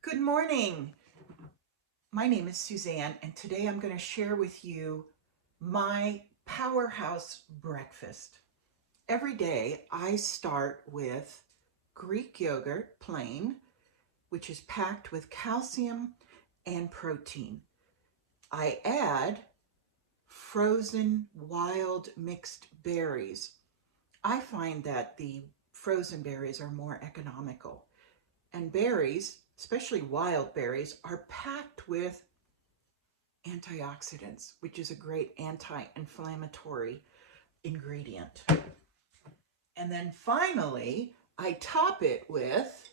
Good morning. My name is Suzanne, and today I'm going to share with you my powerhouse breakfast. Every day I start with Greek yogurt, plain, which is packed with calcium and protein. I add frozen wild mixed berries. I find that the frozen berries are more economical. And berries, especially wild berries, are packed with antioxidants, which is a great anti-inflammatory ingredient. And then finally, I top it with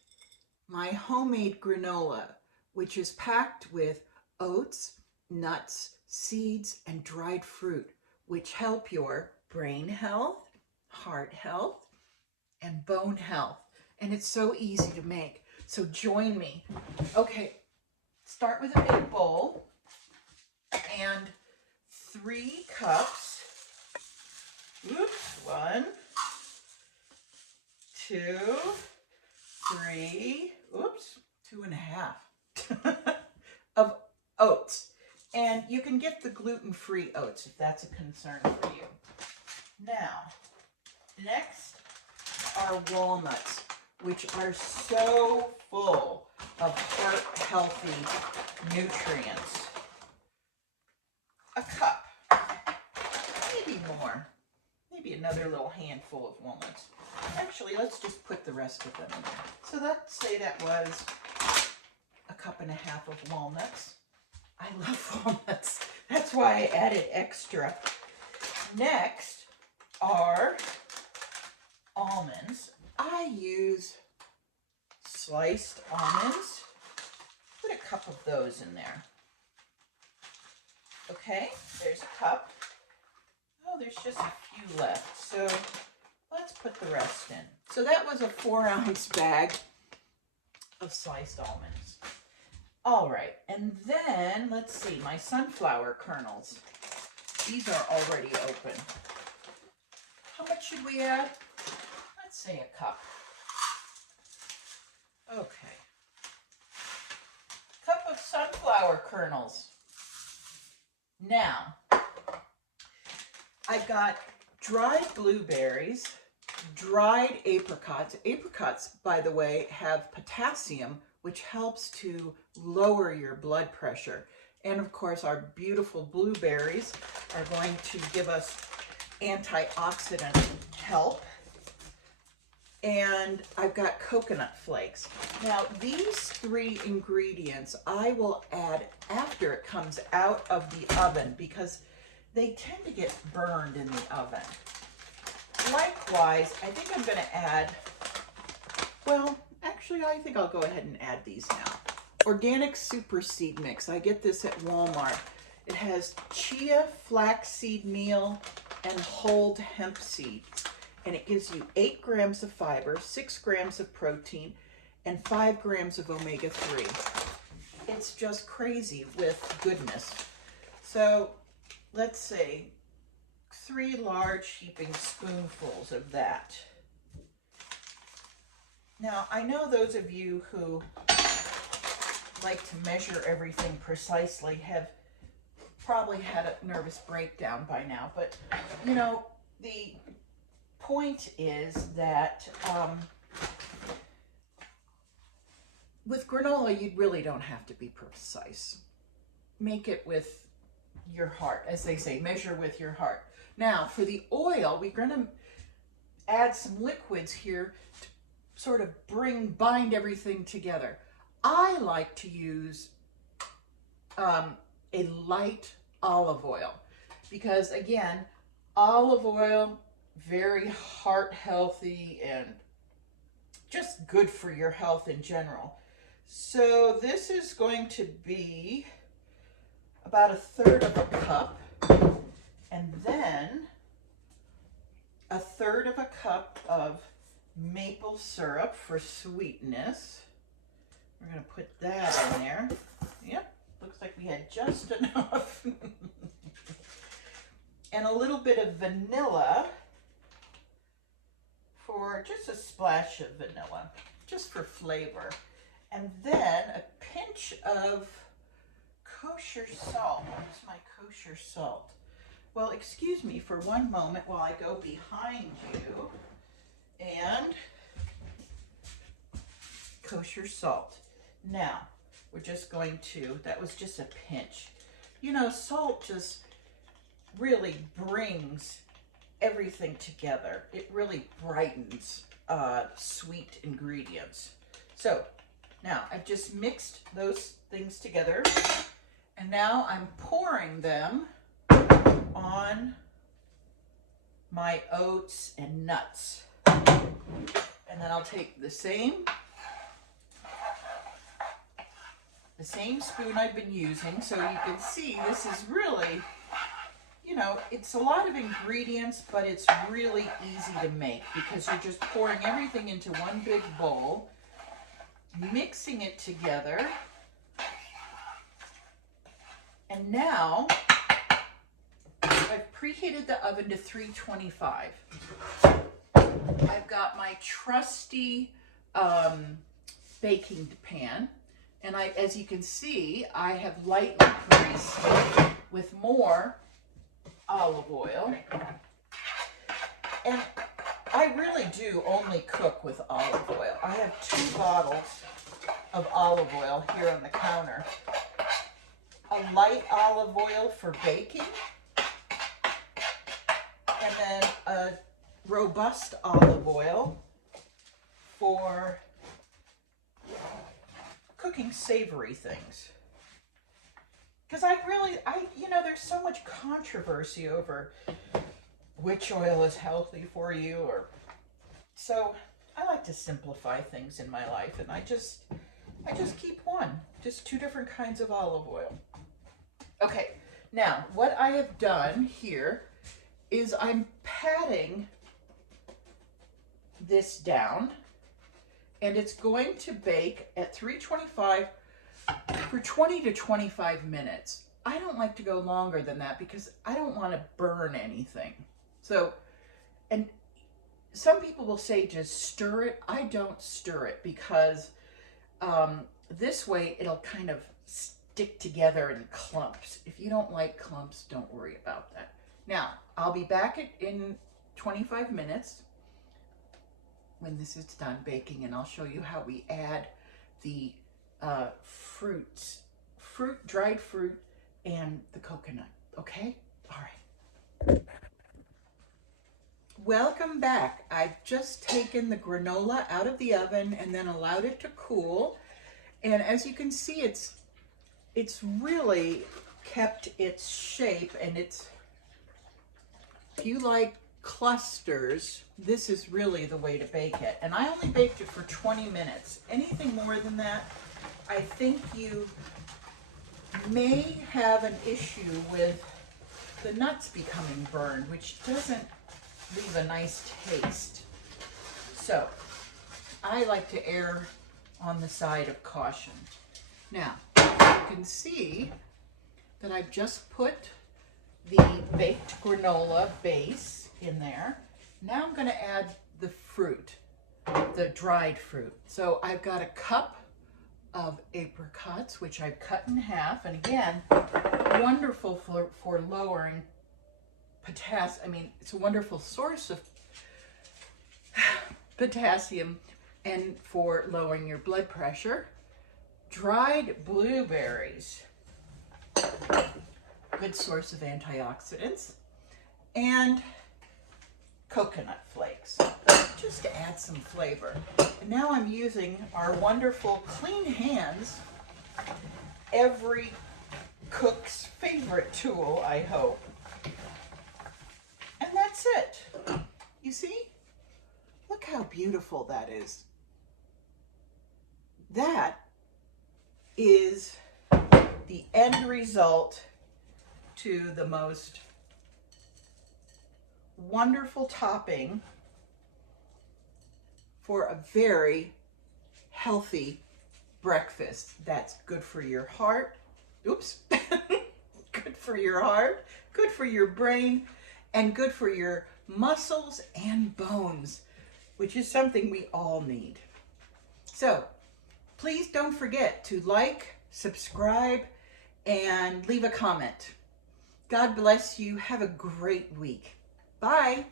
my homemade granola, which is packed with oats, nuts, seeds, and dried fruit, which help your brain health, heart health, and bone health. And it's so easy to make. So join me. Okay, start with a big bowl and 3 cups. Oops, 1, 2, 3, oops, 2.5 of oats. And you can get the gluten-free oats if that's a concern for you. Now, next are walnuts, which are so full of heart-healthy nutrients. A cup, maybe more, maybe another little handful of walnuts. Actually, let's just put the rest of them in there. So let's say that was 1.5 cups of walnuts. I love walnuts. That's why I added extra. Next are almonds. I use sliced almonds. Put a cup of those in there. Okay, there's a cup. Oh, there's just a few left. So let's put the rest in. So that was a 4-ounce bag of sliced almonds. All right, and then let's see, my sunflower kernels. These are already open. How much should we add? Let's say a cup. Okay. Cup of sunflower kernels. Now, I've got dried blueberries, dried apricots. Apricots, by the way, have potassium, which helps to lower your blood pressure. And of course, our beautiful blueberries are going to give us antioxidant help. And I've got coconut flakes. Now, these 3 ingredients I will add after it comes out of the oven because they tend to get burned in the oven. Likewise, I think I'm going to add, well, actually, I think I'll go ahead and add these now. Organic super seed mix. I get this at Walmart. It has chia flaxseed meal and whole hemp seeds. And it gives you 8 grams of fiber, 6 grams of protein, and 5 grams of omega-3. It's just crazy with goodness. So let's say 3 large heaping spoonfuls of that. Now, I know those of you who like to measure everything precisely have probably had a nervous breakdown by now, but you know, the point is that with granola, you really don't have to be precise. Make it with your heart, as they say, measure with your heart. Now, for the oil, we're going to add some liquids here to sort of bind everything together. I like to use a light olive oil because, again, olive oil, very heart healthy and just good for your health in general. So this is going to be about 1/3 of a cup, and then 1/3 of a cup of maple syrup for sweetness. We're going to put that in there. Yep, looks like we had just enough. And a little bit of vanilla, for just a splash of vanilla, just for flavor. And then a pinch of kosher salt. Where's my kosher salt? Well, excuse me for one moment while I go behind you. And kosher salt. Now, we're just going to, that was just a pinch. You know, salt just really brings everything together. It really brightens sweet ingredients. So now I've just mixed those things together, and now I'm pouring them on my oats and nuts. And then I'll take the same spoon I've been using, so you can see this is really, you know, it's a lot of ingredients, but it's really easy to make because you're just pouring everything into one big bowl, mixing it together, and now I've preheated the oven to 325. I've got my trusty baking pan, and as you can see, I have lightly greased it with more olive oil. And I really do only cook with olive oil. I have 2 bottles of olive oil here on the counter. A light olive oil for baking, and then a robust olive oil for cooking savory things. Because you know, there's so much controversy over which oil is healthy for you, or so I like to simplify things in my life, and I just keep one, just 2 different kinds of olive oil. Okay, now what I have done here is I'm patting this down, and it's going to bake at 325 for 20 to 25 minutes. I don't like to go longer than that because I don't want to burn anything. So, and some people will say just stir it. I don't stir it because this way it'll kind of stick together in clumps. If you don't like clumps, don't worry about that. Now, I'll be back in 25 minutes when this is done baking, and I'll show you how we add the dried fruit, and the coconut. Okay? All right. Welcome back. I've just taken the granola out of the oven and then allowed it to cool. And as you can see, it's really kept its shape, and if you like clusters, this is really the way to bake it. And I only baked it for 20 minutes. Anything more than that, I think you may have an issue with the nuts becoming burned, which doesn't leave a nice taste. So I like to err on the side of caution. Now, you can see that I've just put the baked granola base in there. Now I'm going to add the fruit, the dried fruit. So I've got a cup of apricots, which I've cut in half. And again, wonderful for lowering potassium. I mean, it's a wonderful source of potassium and for lowering your blood pressure. Dried blueberries, good source of antioxidants, and coconut flakes, just to add some flavor. And now I'm using our wonderful clean hands, every cook's favorite tool, I hope. And that's it. You see? Look how beautiful that is. That is the end result to the most wonderful topping for a very healthy breakfast. That's good for your heart. Oops. Good for your heart, good for your brain, and good for your muscles and bones, which is something we all need. So, please please don't forget to like, subscribe, and leave a comment. God bless you. Have a great week. Bye.